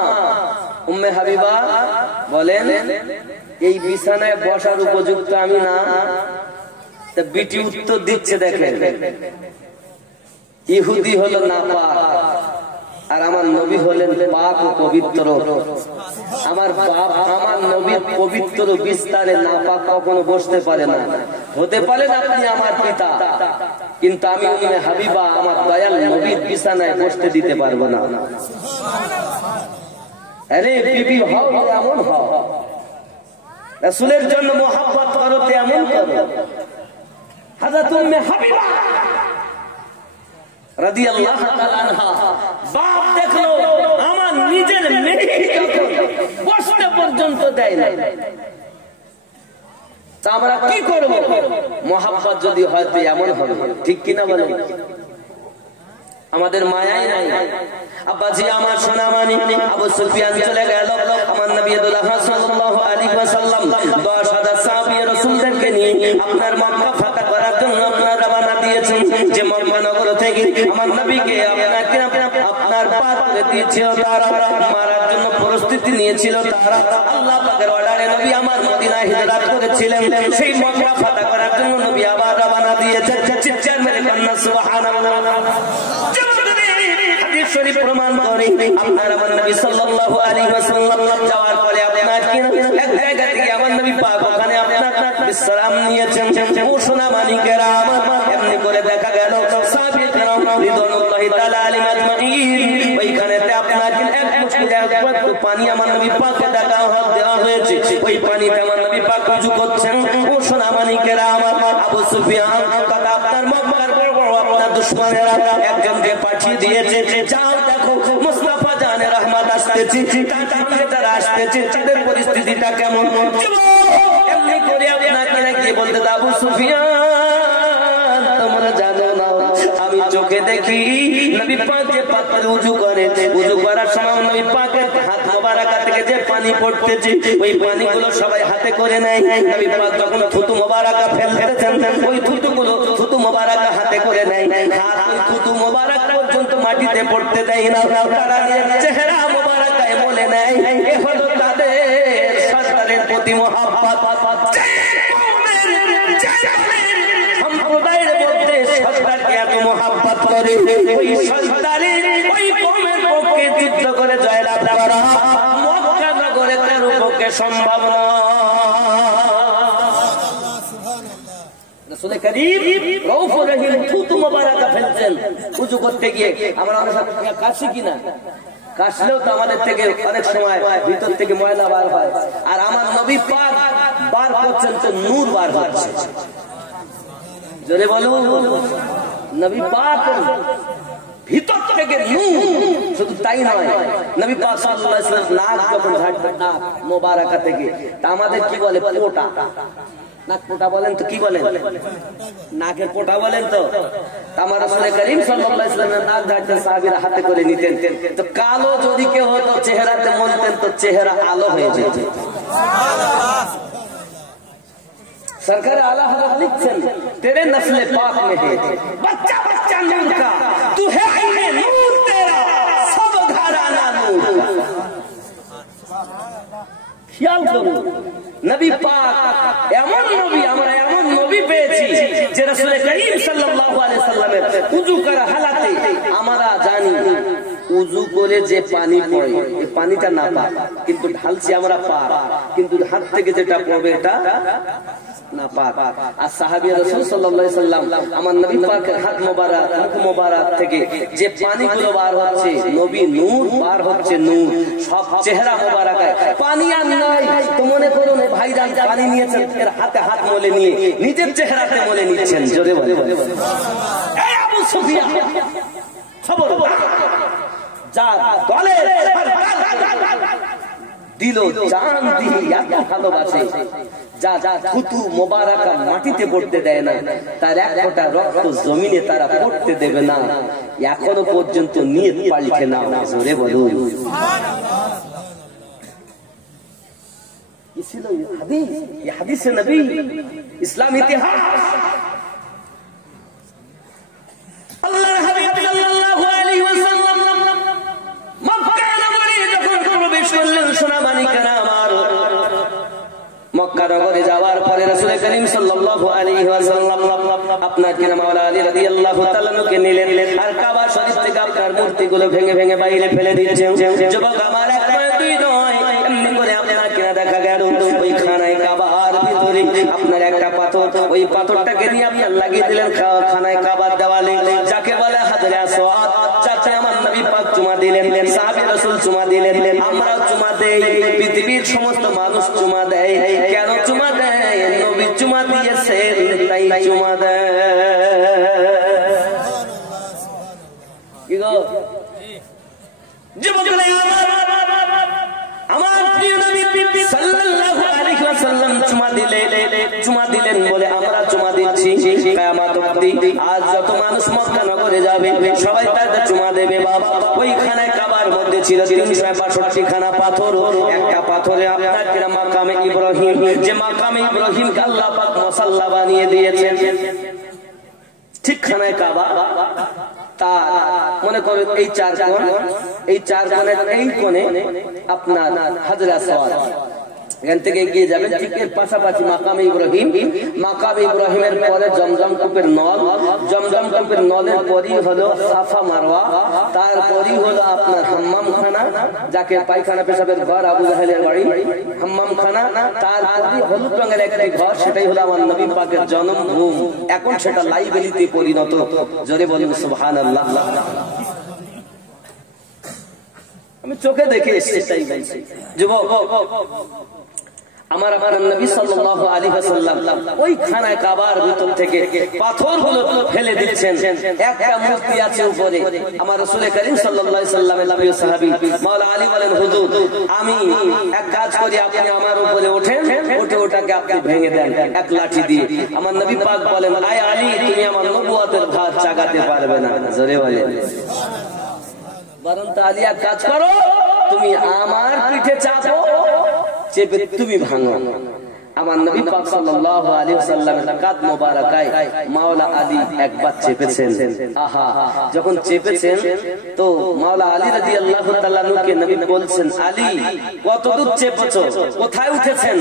উম্মে হাবিবা বলেন এই বিছানায় বসার উপযুক্ত আমি না। তা বিটি উত্তর দিচ্ছে, দেখেন ইহুদি হলো নাপাক আর আমার নবী হলেন পাক ও পবিত্র। আমার বাপ আমার নবীর পবিত্র বিস্তারে নাপাক কখনো বসতে পারে না। হতে পারেন আপনি আমার পিতা, কিন্তু আমি উম্মে হাবিবা আমার দয়াল নবীর বিছানায় বসতে দিতে পারবো না। আরে বিবি হও এমন হও, রাসূলের জন্য মোহাব্বত করো এমন করো। হযরত উম্মে হাবিবা রাদিয়াল্লাহু তাআলা আনহা, বাপ দেখলো আমার নিজের মেয়ে বসতে পর্যন্ত দেয় না, তা আমরা কি করব? মোহাব্বত যদি হয় তো এমন হবে, ঠিক কিনা বলেন? আমাদের মায়াই নাই। আব্বাজি আমার সোনা মানি, আবু সুফিয়ান চলে গেল। আমার নবী সাল্লাল্লাহু আলাইহি ওয়াসাল্লাম 10,000 সাহাবী রাসূলদেরকে নিয়ে আপনার মক্কা ফাতা করার জন্য আপনার রওনা দিয়েছেন। যে মক্কা নগর থেকে আমার নবীকে আপনার পার করে দিয়েছিল, তারা মারার জন্য প্রস্তুতি নিয়েছিল। তারা আল্লাহ পাকের অর্ডারে নবী আমার মদিনায় হিজরত করেছিলেন। সেই মক্কা ফাতা করার জন্য নবী আবার রওনা দিয়েছেন। চিৎকার মেরে কন্যা সুবহানাল্লাহ। শরীফ প্রমাণ করে আপনার আমার নবী সাল্লাল্লাহু আলাইহি ওয়াসাল্লাম যাওয়ার পরে আপনার কি এক জায়গা থেকে আমার নবী পাক ওখানে আপনার বিশ্রাম নিয়েছেন। ও সোনা মানিকেরা আমার, এমনি করে দেখা গেল সাহাবী کرام রিদওয়ানুল্লাহি তাআলা আলাইহিম আজমাইন ওইখানেতে আপনার এক মুশকিল একটু পানি আমার নবী পাককে দেওয়া হয়েছে। ওই পানিতে আমার নবী পাক ওযু করছেন। ও সোনা মানিকেরা আমার, আবু সুফিয়ান তথা আপনার মক্কার বড় বড় আপনার দুশমনেরা একজনকে পাঠিয়ে দিয়েছে, যাও দেখো মুস্তাফা জানে রহমত আসতেছে, তারা আসতেছে, তাদের পরিস্থিতিটা কেমন। এমনি করে আপনাকে নাকি বলতে, আবু সুফিয়ান তোমরা জানো না আমি চোখে দেখি নবী পাক যে পাত্রে উযু করে, উযু করার সময় নবী পাকের হাত মোবারক থেকে যে পানি পড়তেছে ওই পানিগুলো সবাই হাতে করে নেয়। নবী পাক যখন থুতু মোবারক ফেলতেছেন ওই থুতু মোবারক হাতে করে নেয়। হাত ওই থুতু মোবারক পর্যন্ত মাটিতে পড়তে দেয় না। তারা চেহারা মোবারকায় বলে নেয় এ হলো তাদের সরকারের প্রতি মহব্বত। সম্প্রদায়ের মধ্যে সরকারকে এত মহব্বত করে ওই সরকারের ওই কওমের পক্ষে যুদ্ধ করে জয়লাভ করা মক্কা নগরে কারো পক্ষে সম্ভব না। রাসূল করিম রউফুর রহিম থুতু মোবারক ফেলছেন উযু করতে গিয়ে। আমরা অনেক সময় কাশি কিনা, কাশলেও তো আমাদের থেকে অনেক সময় ভিতর থেকে ময়লা বার হয়। আর আমার নবী পাক বার করছেন তো নূর বার হচ্ছে। জোরে বলুন, নবী পাক ভিতর থেকে নূর, শুধু তাই নয়, নবী পাক সাল্লাল্লাহু আলাইহি ওয়াসাল্লাম নাক যখন ঝাড়তেন, নাক মোবারকা থেকে, তা আমাদের কি বলে পোটা, নাক পোটা বলেন তো, কি বলেন নাকের পোটা বলেন তো। আমার রাসূল করিম সাল্লাল্লাহু আলাইহি ওয়াসাল্লাম নাক ঝাড়তেন, সাহাবীরা হাতে করে নিতেন। তো কালো যদি কেউ হতো চেহারাতে মলতেন তো চেহারা আলো হয়ে যেত। सरकार आला हज़रत लिखছেন, तेरे नस्ल पाक में है बच्चा बच्चा नूर का, तू है आईने नूर तेरा सब घराना नूर का। ख्याल करो, नबी पाक এমন নবী, আমরা এমন নবী পেয়েছি যে রাসূল করিম সাল্লাল্লাহু আলাইহি সাল্লামের ওযু করা হালাতে আমরা জানি উযু করে যে পানি পড়ে এই পানিটা না পাক, কিন্তু ঢালছি আমরা পাক, কিন্তু হাত থেকে যেটা পড়বে এটা না পাক। আর সাহাবী রাসূল সাল্লাল্লাহু আলাইহি সাল্লাম আমার নবী পাকের হাত মোবারক, মুখ মোবারক থেকে যে পানিগুলো বার হচ্ছে, নবী নূর বার হচ্ছে, নূর সব চেহারা মোবারকায় পানি আর নাই। তো মনে করুন ভাইজান পানি নিয়েছেন, এর হাতে হাত মলে নিয়ে নিজের চেহারাতে মলে নিচ্ছেন। জোরে বলে এই আবু সুফিয়ান খবর যা দলে দিল জান দিয়ে এত ভালোবাসে, যা যা থুতু মোবারকা মাটিতে পড়তে দেয় না, তার এক ফোঁটা রক্ত জমিনে তারা পড়তে দেবে না, এখনো পর্যন্ত নিয়ত পাল্টে না। জোরে বলুন কি ছিল হাদিস, এই হাদিসে নবী, ইসলাম ইতিহাস। আল্লাহর হাবিব সাল্লাল্লাহু আলাইহি ওয়াসাল্লাম মক্কা নগরী যখন প্রবেশ করলেন, সোনামানি কেনা আমার মক্কা নগরে যাওয়ার পরে রাসূল করিম সাল্লাল্লাহু আলাইহি ওয়াসাল্লাম আপনার কিনা মাওলা আলী রাদিয়াল্লাহু তাআলা কে নিলেন, আর কাবা শরীফ থেকে আপনার মূর্তিগুলো ভেঙে ভেঙে বাইরে ফেলে দিচ্ছেন। যুবক আমার, এক নয় দুই নয়, এমনি করে আপনার কিনা দেখা গেল ওই খানায় কাবার ভিতরে আপনার একটা পাথর, ওই পাথরটাকে নিয়ে আপনার লাগিয়ে দিলেন খানায় কাবার দেওয়ালে, যাকে বলে হাজরে আসওয়াদ। যাতে আমার নবী পাক চুমা দিলেন, সাহাবী রাসূল চুমা দিলেন, আমরাও চুমা দেই, পৃথিবীর সমস্ত মানুষ চুমা দেয়। কেন চুমা দেয়? নবী চুমা দিয়েছেন তাই চুমা দেয়। কি গো যুবকরা, আমার প্রিয় নবী সাল্লাল্লাহু আলাইহি ওয়াসাল্লাম চুমা দিলেন বলে আমরা চুমা দিচ্ছি কিয়ামত অবধি। আজ যত মানুষ মক্কা নগরে যাবে সবাই তাদের চুমা দেবে। বাবা, ওই খানায় কাবার মধ্যে ছিল 365 খানা পাথর, একটা পাথরে আপনার কিনা মাকামে ইব্রাহিম, যে মাকামে ইব্রাহিমকে আল্লাহ পাক মুসাল্লা বানিয়ে দিয়েছেন, ঠিক খানায় কাবা। তা মনে করো এই চার কোণ, এই চার কোণের এই কোণে আপনার হাজরে আসওয়াদ, এখান থেকে এগিয়ে যাবেন, ঠিক এর পাশাপাশি মাকামে ইব্রাহিম, মাকামে ইব্রাহিমের পরে জমজম কূপের নল, জমজম কূপের নলের পরই হলো সাফা মারওয়া, তারপরই হলো আপনার হাম্মাম খানা, যাকে পায়খানা পেশাবের ঘর আবু জাহেলের বাড়ি, হাম্মাম খানা। তারপরই হলুদ রঙের একটি ঘর, সেটাই হলো আমার নবী পাকের জন্মভূমি। এখন সেটা লাইব্রেরিতে পরিণত। জোরে বলুন সুবহানাল্লাহ। আমি চোখে দেখে এসেছি তাই বলছি। যুবক আমার আপনার নবী সাল্লাল্লাহু আলাইহি ওয়াসাল্লাম ওই খানায় কাবার ভিতর থেকে পাথরগুলো ফেলে দিচ্ছেন। একটা মূর্তি আছে উপরে, আমার রাসূল করিম সাল্লাল্লাহু আলাইহি ওয়াসাল্লামের নবী সাহাবী মাওলা আলী বলেন, হুজুর আমি এক কাজ করি, আপনি আমার উপরে ওঠেন, উঠে ওটাকে আপনি ভেঙে দেন এক লাঠি দিয়ে। আমার নবী পাক বলেন, আয় আলী, তুমি আমার নবুয়তের ভাত চাগাতে পারবে না। জোরে বলেন বরং তো আলী এক কাজ করো, তুমি আমার পিঠে চাপো, চেপে তুমি ভাঙো। আমার নবী পাক সাল্লাল্লাহু আলাইহি ওয়াসাল্লামের কাঁধ মোবারকায় মাওলা আলী একবার চেপেছেন। আহা, যখন চেপেছেন তো মাওলা আলী রাদিয়াল্লাহু তাআলা কে নবী বলছেন, আলী কতদূর চেপেছো, কোথায় উঠেছেন?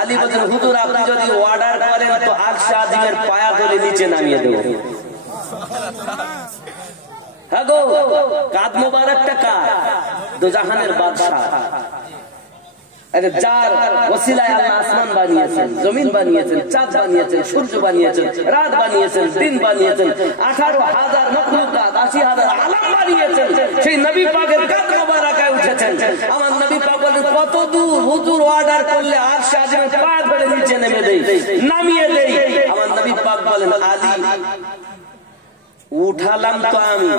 আলী বলেন, হুজুর আপনি যদি অর্ডার করেন তো আরশে আজিমের পায়া ধরে নিচে নামিয়ে দেব। হ্যাঁ গো, কাঁধ মোবারকটা কার? দোজাহানের বাদশা, যার ওসিলায় আল্লাহ আসমান বানিয়েছেন, জমিন বানিয়েছেন, চাঁদ বানিয়েছেন, সূর্য বানিয়েছেন, রাত বানিয়েছেন, দিন বানিয়েছেন, 18,000 মখলুকাত, 80,000 আলাম বানিয়েছেন। সেই নবী পাকের কাঁধ মোবারকায় উঠেছেন। আমার নবী পাক বলেন, কত দূর? হুজুর অর্ডার করলে আরশে আজিমের পা ধরে নিচে নেমে দেই, নামিয়ে দেই। আমার নবী পাক বলেন, আলী উঠালাম তো আমি,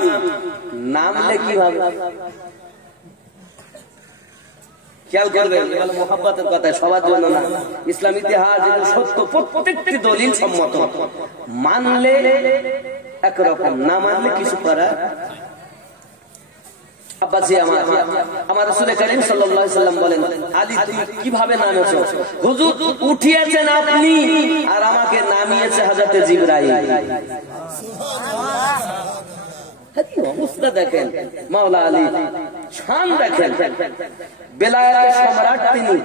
নামলে কিভাবে? খেয়াল করবেন, মোহাব্বতের কথা সবার জন্য না, ইসলাম ইতিহাস সত্য, প্রত্যেকটি দলিল সম্মত। মানলে একরকম, না মানলে কিছু করা। আব্বাজি আমার রাসূল করিম সাল্লাল্লাহু আলাইহি সাল্লাম বলেন, আলী তুমি কিভাবে নামেছো? হুজুর উঠিয়েছেন আপনি আর আমাকে নামিয়েছে হযরত জিবরাইল। অবস্থা দেখেন, মাওলা আলী শান দেখেন, বেলায়েতের সম্রাট তিনি,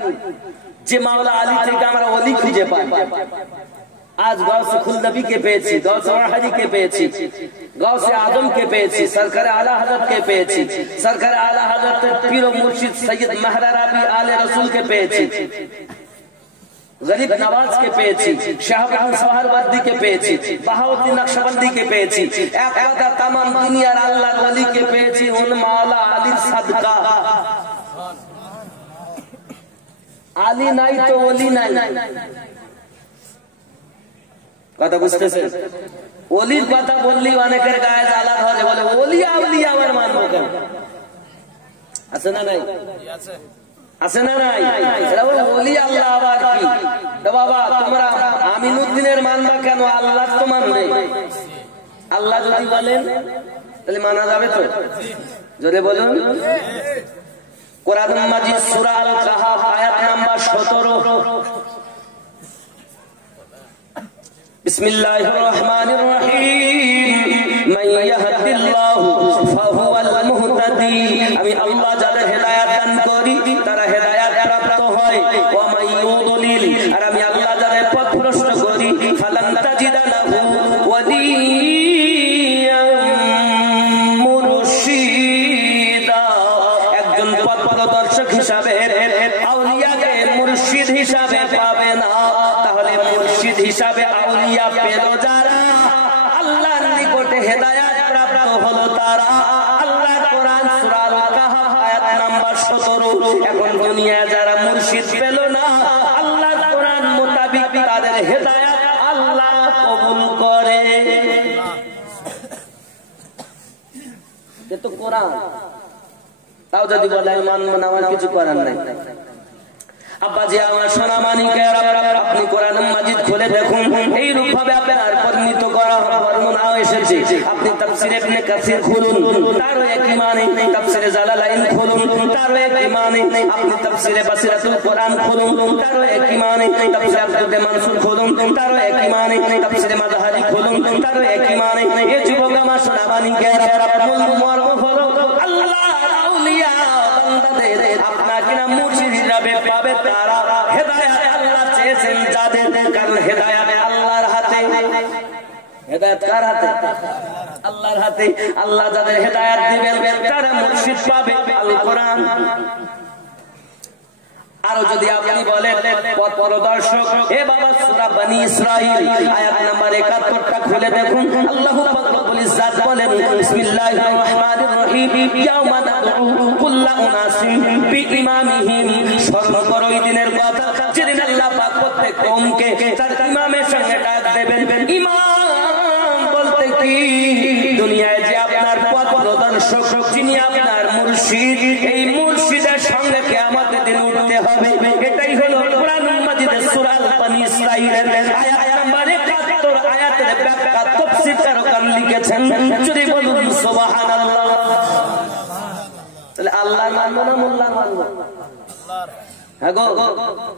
যে মাওলা আলী থেকে আমরা ওলি খুঁজে পাই। आज गौसे खुलनबी के पेয়েছি, गौसे वहाजी के पेয়েছি, गौसे आदम के पेয়েছি, सरकार आला हजरत के पेয়েছি, सरकार आला हजरत पीर व मुर्शिद सैयद महराबी आले रसूल के पेয়েছি, गरीब नवाज के पेয়েছি, শাহবান সোহরাওয়ার্দী के पेয়েছি, বাহাউদ্দিন নকশবন্দি के पेয়েছি, এক কথা तमाम দুনিয়ার আল্লাহর ওলি के পেয়েছি উন মাওলা আলীর সাদকা। আলী নাই তো ওলি নাই, কথা বুঝতেছেন? ওলির কথা বললি অনেকের গায়ে জ্বালা ধরে, বলে ওলি আউলিয়া আমার মানবো কেন? আছে না নাই? আছে না নাই? ওলি আল্লাহ আবার কি? বাবা তোমরা আমিনুদ্দিনের মানবা কেন? আল্লাহ তো মানবে। আল্লাহ যদি বলেন তাহলে মানা যাবে তো? জোরে বলুন। কোরআন মাজিদ সূরা আল কাহাফ আয়াত নাম্বার 17। বিসমিল্লাহির রহমানির রহিম, মান ইয়াহদিল্লাহু ফাহুয়াল মুহতাদি। আমি আল্লাহ যাদের হেদায়েত দান করি তারা হেদায়েত প্রাপ্ত হয়। ওয়া মান ইউদ্লিল, আর আমি আল্লাহ যাদের পথ ভ্রষ্ট করি ফালান তাজিদা লাহু ওয়ালিয়াম মুরশিদা। একজন পথ প্রদর্শক হিসাবে আউলিয়াকে মুর্শিদ হিসাবে পাবে না। তাহলে মুর্শিদ হিসাবে আউলিয়া পেল যারা, আল্লাহর নিকটে হেদায়েত প্রাপ্ত হলো তারা। আল্লাহর কোরআন সূরা আল কাহাফ আয়াত নাম্বার 17। এখন দুনিয়া যারা মুর্শিদ পেল না, আল্লাহর কোরআন মোতাবিক তাদের হেদায়েত আল্লাহ কবুল করে। এ তো কোরআন। তাও যদি বলে মানব না, আমার কিছু করার নাই। আব্বাজি আমার সোনা মানিকেরা, আপনি কোরআন মাজিদ খুলে দেখুন, এই রূপ ভাবে আপনার পরিণত করা বর্ণনা এসেছে। আপনি তাফসীর ইবনে কাসির খুলুন, তারও একই মানে। তাফসীরে জালালাইন খুলুন, তারও একই মানে। আপনি তাফসীরে বাসিরাতুল কোরআন খুলুন, তারও একই মানে। তাফসীরে আব্দুল মানসুর খুলুন, তারও একই মানে। তাফসীরে মাযহারি খুলুন, তারও একই মানে। এই যুবক আমার সোনা মানিকেরা, মূল মর্ম হলো আল্লাহর আউলিয়া বান্দাদের আপনাকে না মুর্শিদ হিসাবে পাবে তারা। হেদায়েত আল্লাহ চেয়েছেন যাদের, কারণ হেদায়েত আল্লাহর হাতে। হেদায়েত কার হাতে? আল্লাহর হাতে। আল্লাহ যাদের হেদায়েত দিবেন তারা মুর্শিদ পাবে। আল কোরআন। আর যদি আপনি বলেন পথ প্রদর্শক, হে বাবা সূরা বনি ইসরাইল আয়াত নাম্বার 71টা খুলে দেখুন। আল্লাহু রব্বুল ইজ্জাত বলেন, বিসমিল্লাহির রহমানির রহিম, ইয়াউমা নাদউ কুল্লা উনাসিন বিইমামিহিম। স্মরণ করো ওই দিনের কথা যেদিন আল্লাহ পাক প্রত্যেক কওমকে তার ইমামের সঙ্গে ডাক দেবেন। ইমাম বলতে কি? দুনিয়ায় যে আপনার পথ প্রদর্শক, যিনি আপনার মুর্শিদ, এই মুর্শিদের সঙ্গে কিয়ামতের দিন উঠতে হবে। এটাই হলো কোরআন মাজিদের সূরা বনি ইসরাইলের আয়াত নাম্বার 71 আয়াতের ব্যাখ্যা তাফসীর কারণ লিখেছেন। যদি বলুন সুবহানাল্লাহ। তাহলে আল্লাহর মানবো না মোল্লার মানবো? আল্লাহর। হ্যাঁ গো,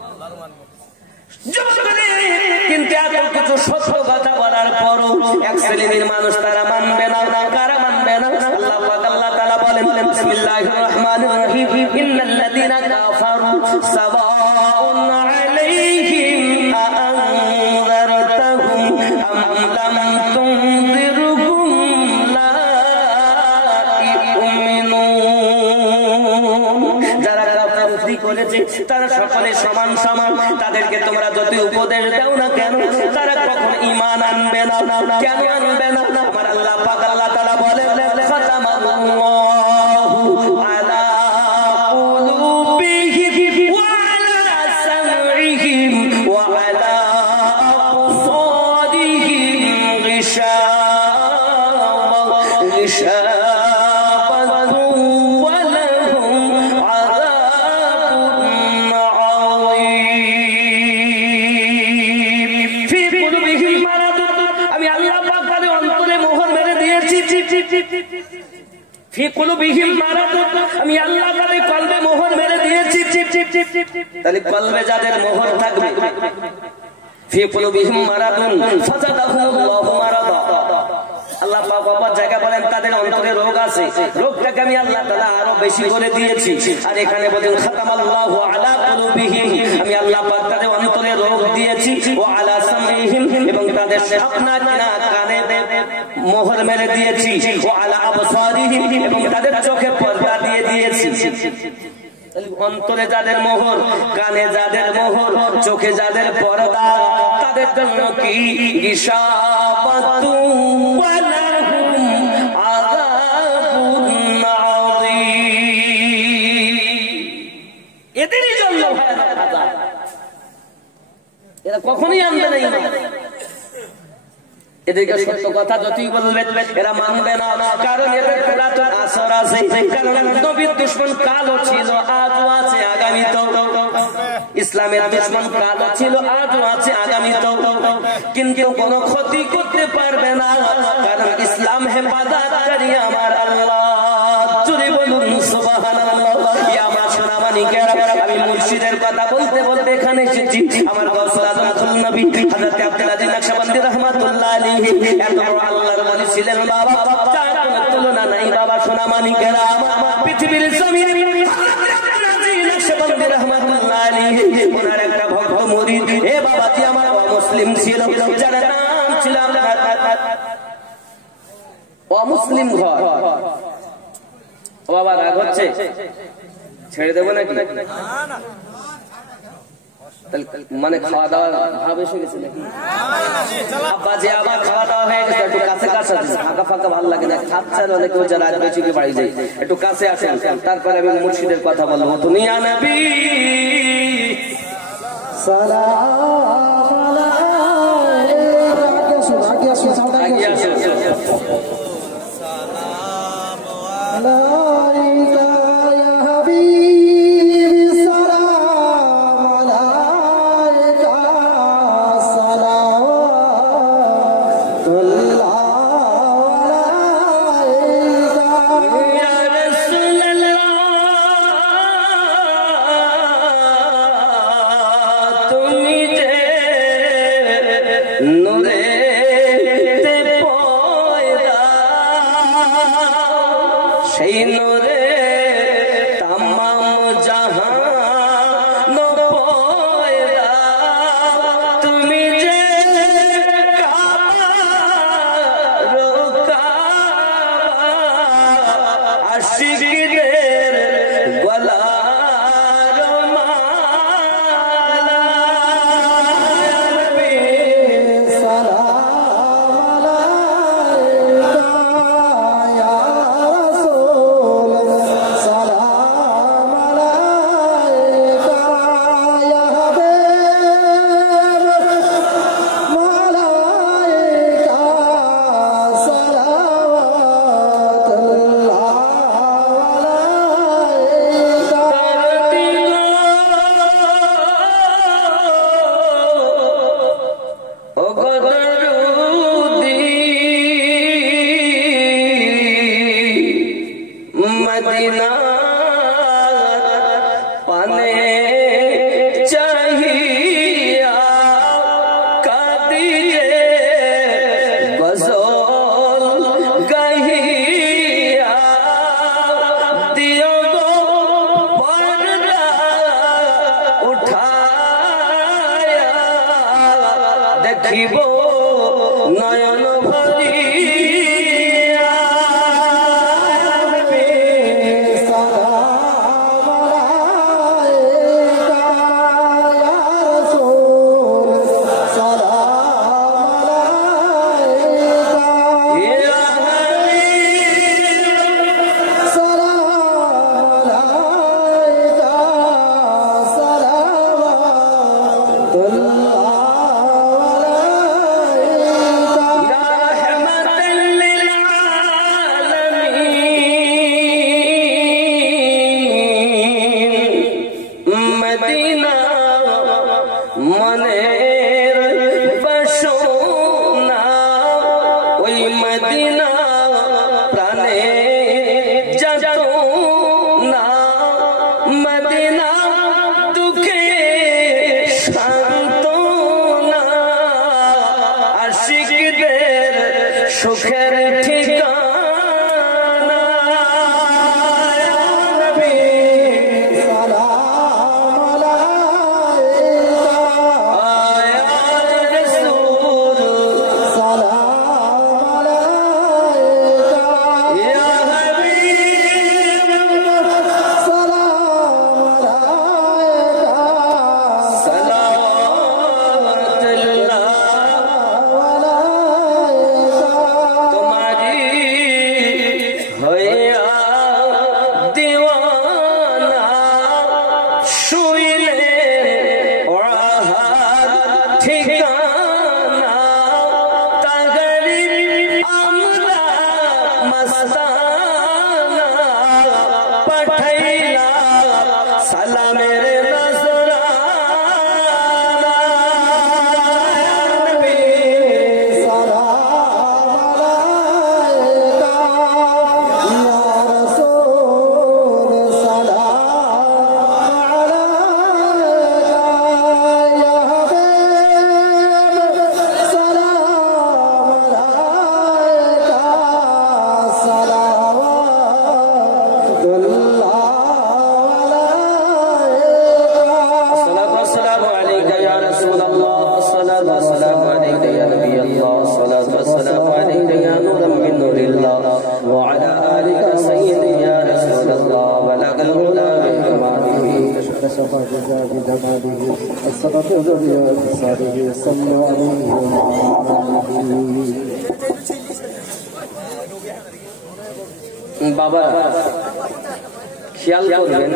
আল্লাহর মানবো। কিন্তু এত কিছু সত্য কথা বলার পরও এক শ্রেণীর মানুষ তারা মানবে না। কারা মানবে না? আল্লাহ পাক আল্লাহ তাআলা বলেন, বিসমিল্লাহির রহমানির রহিম, ইন্নাল্লাযীনা কাফারু সাওয়াউন আলাইহিম আ'আনযারতাহুম আম লাম তুনযিরহুম লা ইউমিনুন। যারা কাফির করেছে তারা সকলে সমান সমান। তাদেরকে তোমরা যত উপদেশ দাও না কেন, তারা কখনো ঈমান আনবে না। কেন আনবে না? আমার আল্লাহ পাক আল্লাহ তাআলা বলেন, খাতামাল্লাহু আলা কুলুবিহিম ওয়া আলা সামইহিম ওয়া আলা আবসারিহিম গিশাওয়া। غشاوة ولهم عذاب عظيم في قلوبهم مرض আমি আল্লাহ পাক তাদের অন্তরে মোহর মেরে দিয়েছি في قلوبهم مرض আমি আল্লাহ তাদের কলবে মোহর মেরে দিয়েছি তাহলে কলবে যাদের মোহর থাকবে في قلوبهم مرض فزادهم الله مرضا আল্লাহ পাক বাবা জায়গা বলেন তাদের অন্তরে রোগ আছে রোগটাকে আমি আল্লাহ তাআলা আরো বেশি করে দিয়েছি আর এখানে বলেন খাতামাল্লাহু আলা কুলুবিহিম আমি আল্লাহ পাক তাদের অন্তরে রোগ দিয়েছি ও আলা সামিহিম এবং তাদের আপনা কানে মোহর মেরে দিয়েছি ও আলা আবসারিহিম এবং তাদের চোখে পর্দা দিয়ে দিয়েছি অন্তরে যাদের মোহর কানে যাদের মোহর চোখে যাদের পর্দা তাদের জন্য কি গিশাবাতু ওয়ালাহুম আযাবুন আযীম এদেরই জন্য আযাব এরা কখনোই আনবে না এদেরকে সত্য কথা যতই বলবে এরা মানবে না কারণ এদের পুরাতন আসর আছে কারণ নবীর দুশমন কালও ছিল আজও আছে আগামীতেও ইসলামের দুশমন কালও ছিল আজও আছে আগামীতেও কিন্তু কোনো ক্ষতি করতে পারবে না কারণ ইসলাম হেফাজতকারী আমার আল্লাহ জোরে বলুন সুবহানাল্লাহ ইয়া মা সোনামানিকেরা আমি মুর্শিদের কথা বলতে বলতে এখানে এসেছি আমার গাউসুল আজম কুল নবী হযরত আব্দুল আজিজ নকশবন্দি রাহমাতুল্লাহ আলাইহি এত বড় আল্লাহর ওলি ছিলেন বাবা তার কোনো তুলনা নাই বাবা সোনামানিকেরা পৃথিবীর জমিনে নকশবন্দি রাহমাতুল্লাহ আলাইহি ওনার একটা ভক্ত মুরিদ হে বাবা জি আমার মুসলিম ছিল যার নাম ছিল অমুসলিম ঘর ও বাবা রাগ হচ্ছে ছেড়ে দেবো নাকি মানে খাওয়া দাওয়া ভাব এসে গেছে নাকি আব্বা যে আবার খাওয়া দাওয়া হয়ে গেছে একটু কাছে কাছে ফাঁকা ফাঁকা ভালো লাগে না খাচ্ছে না কেউ যারা আজ বেঁচে গিয়ে বাড়ি যায় একটু কাছে আসেন তারপরে আমি মুর্শিদের কথা বলবো তুমি নবী সালাম আলাইকা ইয়া হাবিব সালাম আলাইকা সালাওয়াতুল্লাহ আলাইকা ইয়া রাসূলুল্লাহ তুমি যে নূরে সেই নূরে তামাম জাহান পয়দা তুমি যে কাবা আশিকদের গলার মালা সালাম আলাইকা মদিনা পানে চাহিয়া কাদিয়ে গজল গাহিয়া দিও গো পর্দা উঠায়া দেখিব নয়ন ভরিয়া সুখের ঠিকানা নবী সালাম আলাইকা ইয়া রাসূল সালাম আলাইকা ইয়া হাবিব সালাম আলাইকা সালাওয়াতুল্লাহ বাবা খেয়াল করবেন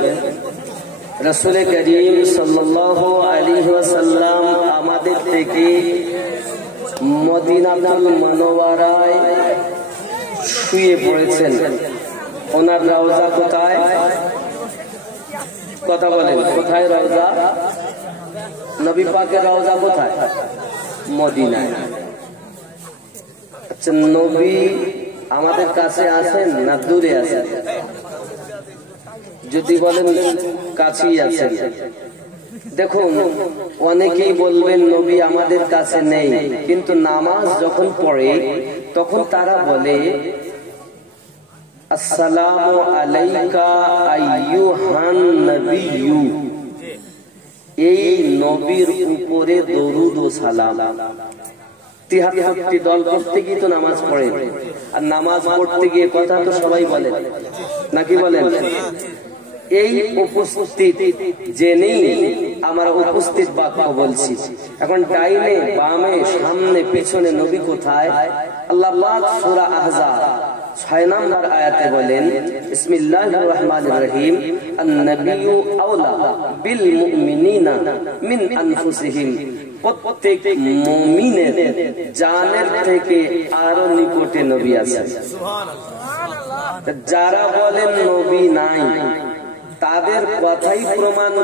রাসূল করিম সাল্লাল্লাহু আলাইহি ওয়াসাল্লাম আমাদের থেকে মদিনাতুল মুনাওয়ারায় শুয়ে পড়েছেন। ওনার রওজা কোথায়? কথা বলেন, কোথায় রওজা? নবী পাকের রওজা কোথায়? মদিনায়। আচ্ছা, নবী আমাদের কাছে আছেন না দূরে আছেন? যদি বলেন কাছেই আছেন, দেখুন অনেকেই বলবেন নবী আমাদের কাছে নেই, কিন্তু নামাজ যখন পড়ে তখন তারা বলে আসসালামু আলাইকা আইয়ুহান নবিয়্যু, এই নবীর উপরে দরুদ ও সালাম। 73টি দল পড়তে গিয়ে তো নামাজ পড়ে, আর নামাজ পড়তে গিয়ে কথা তো সবাই বলে, নাকি বলেন? এই উপস্থিত জেনেই আমরা উপস্থিত বাক্য বলছি। এখন ডাইনে বামে সামনে পিছনে নবী কোথায়? আল্লাহ পাক সূরা আহজাব 6 নম্বর আয়াতে বলেন, বিসমিল্লাহির রহমানির রহিম, আন-নাবিয়্যু আওলা বিল মুমিনিনা মিন আনফুসিহিম, প্রত্যেক মুমিনের জানের থেকে আরো নিকটে নবী আছেন। যারা বলেন নবী নাই, তাদের কথাই প্রমাণ